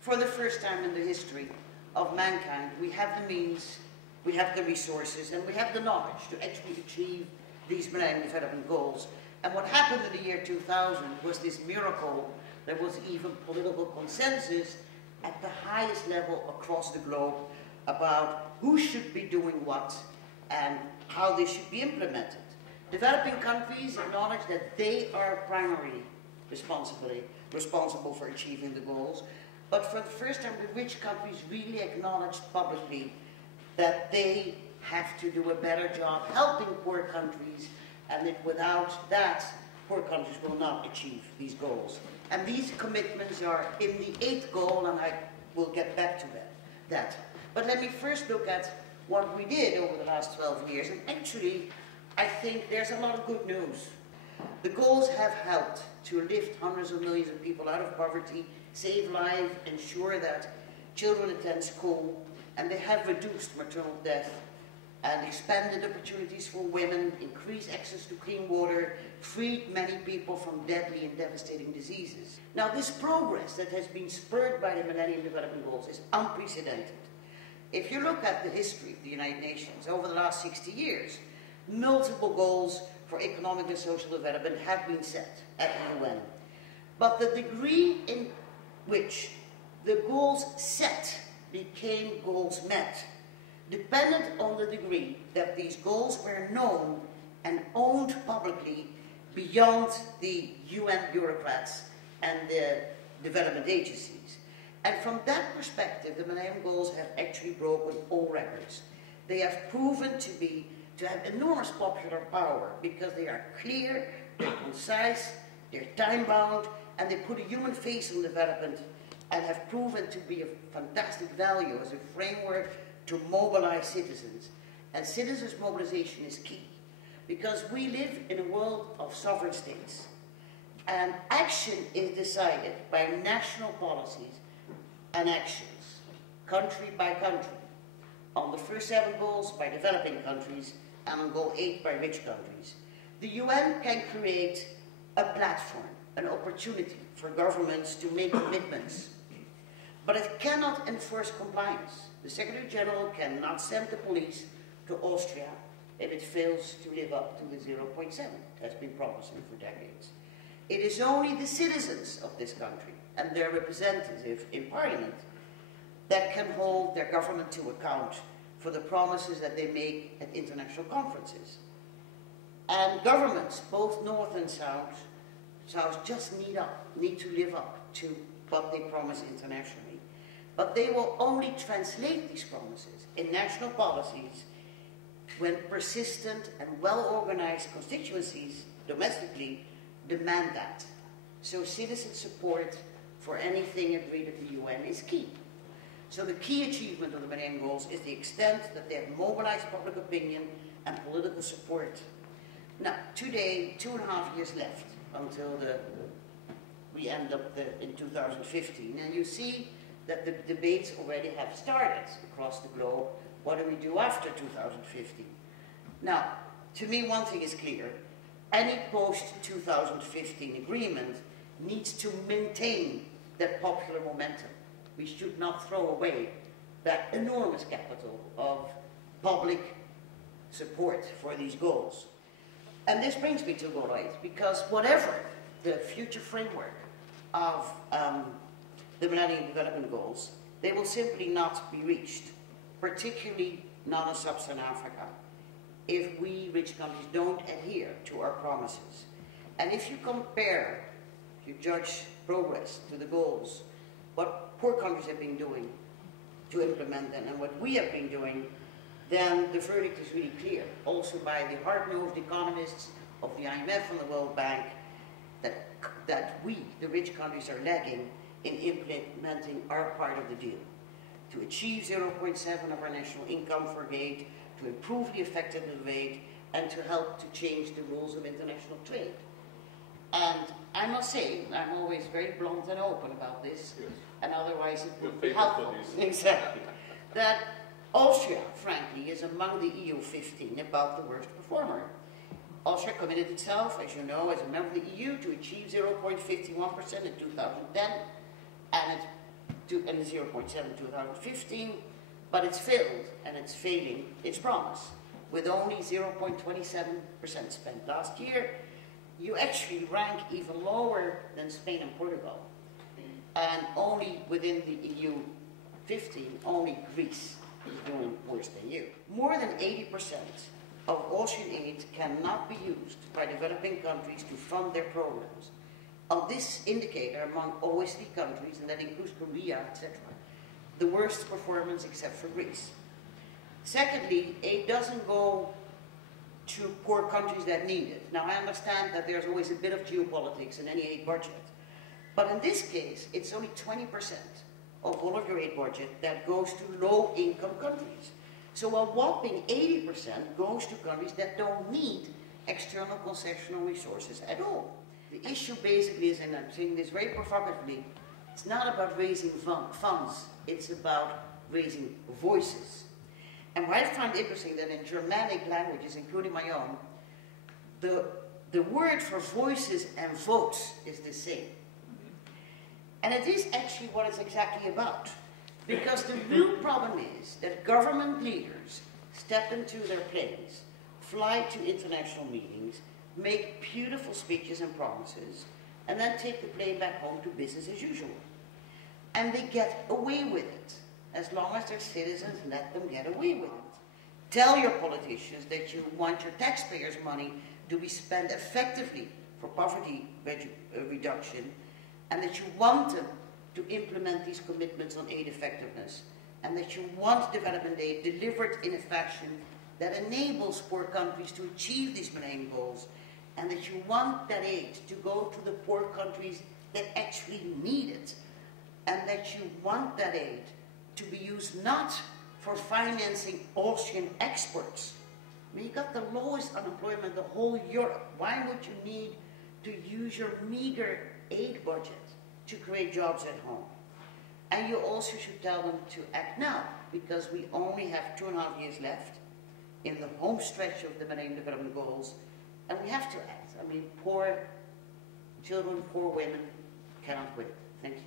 For the first time in the history of mankind, we have the means, we have the resources, and we have the knowledge to actually achieve these Millennium Development Goals. And what happened in the year 2000 was this miracle. There was even political consensus at the highest level across the globe about who should be doing what and how they should be implemented. Developing countries acknowledge that they are primarily responsible for achieving the goals, but for the first time the rich countries really acknowledged publicly that they have to do a better job helping poor countries, and that without that, poor countries will not achieve these goals. And these commitments are in the 8th goal, and I will get back to that. But let me first look at what we did over the last 12 years, and actually, I think there's a lot of good news. The goals have helped to lift hundreds of millions of people out of poverty, save lives, ensure that children attend school, and they have reduced maternal death and expanded opportunities for women, increased access to clean water, freed many people from deadly and devastating diseases. Now, this progress that has been spurred by the Millennium Development Goals is unprecedented. If you look at the history of the United Nations over the last 60 years, multiple goals for economic and social development have been set at the UN. But the degree in which the goals set became goals met depended on the degree that these goals were known and owned publicly beyond the UN bureaucrats and the development agencies. And from that perspective, the Millennium Goals have actually broken all records. They have proven to have enormous popular power because they are clear, they're concise, they're time-bound, and they put a human face on development, and have proven to be of fantastic value as a framework to mobilize citizens. And citizens' mobilization is key, because we live in a world of sovereign states, and action is decided by national policies and actions, country by country. On the first 7 goals by developing countries, and on goal 8 by rich countries. The UN can create a platform, an opportunity for governments to make commitments, but it cannot enforce compliance. The Secretary General cannot send the police to Austria if it fails to live up to the 0.7 that's been promising for decades. It is only the citizens of this country and their representatives in Parliament that can hold their government to account for the promises that they make at international conferences. And governments, both North and South, just need to live up to what they promise internationally. But they will only translate these promises in national policies when persistent and well-organized constituencies domestically demand that. So citizen support for anything agreed at the UN is key. So the key achievement of the Millennium Goals is the extent that they have mobilized public opinion and political support. Now, today, 2.5 years left until we end up in 2015, and you see that the debates already have started across the globe. What do we do after 2015? Now, to me, one thing is clear. Any post-2015 agreement needs to maintain that popular momentum. We should not throw away that enormous capital of public support for these goals. And this brings me to goal 8, because whatever the future framework of the Millennium Development Goals, they will simply not be reached, particularly not in sub-Saharan Africa, if we rich countries don't adhere to our promises. And if you compare, if you judge progress to the goals, what poor countries have been doing to implement them and what we have been doing, then the verdict is really clear, also by the hard-nosed economists of the IMF and the World Bank, that we, the rich countries, are lagging in implementing our part of the deal. To achieve 0.7 of our national income for aid, to improve the effectiveness of aid, and to help to change the rules of international trade. And I must say, I'm always very blunt and open about this, yes. And otherwise it would be helpful. Exactly. That Austria, frankly, is among the EU 15 about the worst performer. Austria committed itself, as you know, as a member of the EU to achieve 0.51% in 2010, and it and 0.7 2015, but it's failed, and it's failing its promise. With only 0.27% spent last year, you actually rank even lower than Spain and Portugal. And only within the EU 15, only Greece is doing worse than you. More than 80% of ocean aid cannot be used by developing countries to fund their programs. On this indicator, among OECD countries, and that includes Korea, etc., the worst performance except for Greece. Secondly, aid doesn't go to poor countries that need it. Now, I understand that there's always a bit of geopolitics in any aid budget, but in this case, it's only 20% of all of your aid budget that goes to low-income countries. So a whopping 80% goes to countries that don't need external concessional resources at all. The issue basically is, and I'm saying this very provocatively, it's not about raising funds, it's about raising voices. And what I find interesting that in Germanic languages, including my own, the word for voices and votes is the same. And it is actually what it's exactly about. Because the real problem is that government leaders step into their planes, fly to international meetings, make beautiful speeches and promises, and then take the plane back home to business as usual. And they get away with it, as long as their citizens let them get away with it. Tell your politicians that you want your taxpayers' money to be spent effectively for poverty reduction, and that you want them to implement these commitments on aid effectiveness, and that you want development aid delivered in a fashion that enables poor countries to achieve these millennium goals, and that you want that aid to go to the poor countries that actually need it, and that you want that aid to be used not for financing Austrian exports. I mean, you got the lowest unemployment in the whole Europe. Why would you need to use your meager aid budget to create jobs at home? And you also should tell them to act now, because we only have 2.5 years left in the home stretch of the Millennium Development Goals, and we have to act. I mean, poor children, poor women cannot wait. Thank you.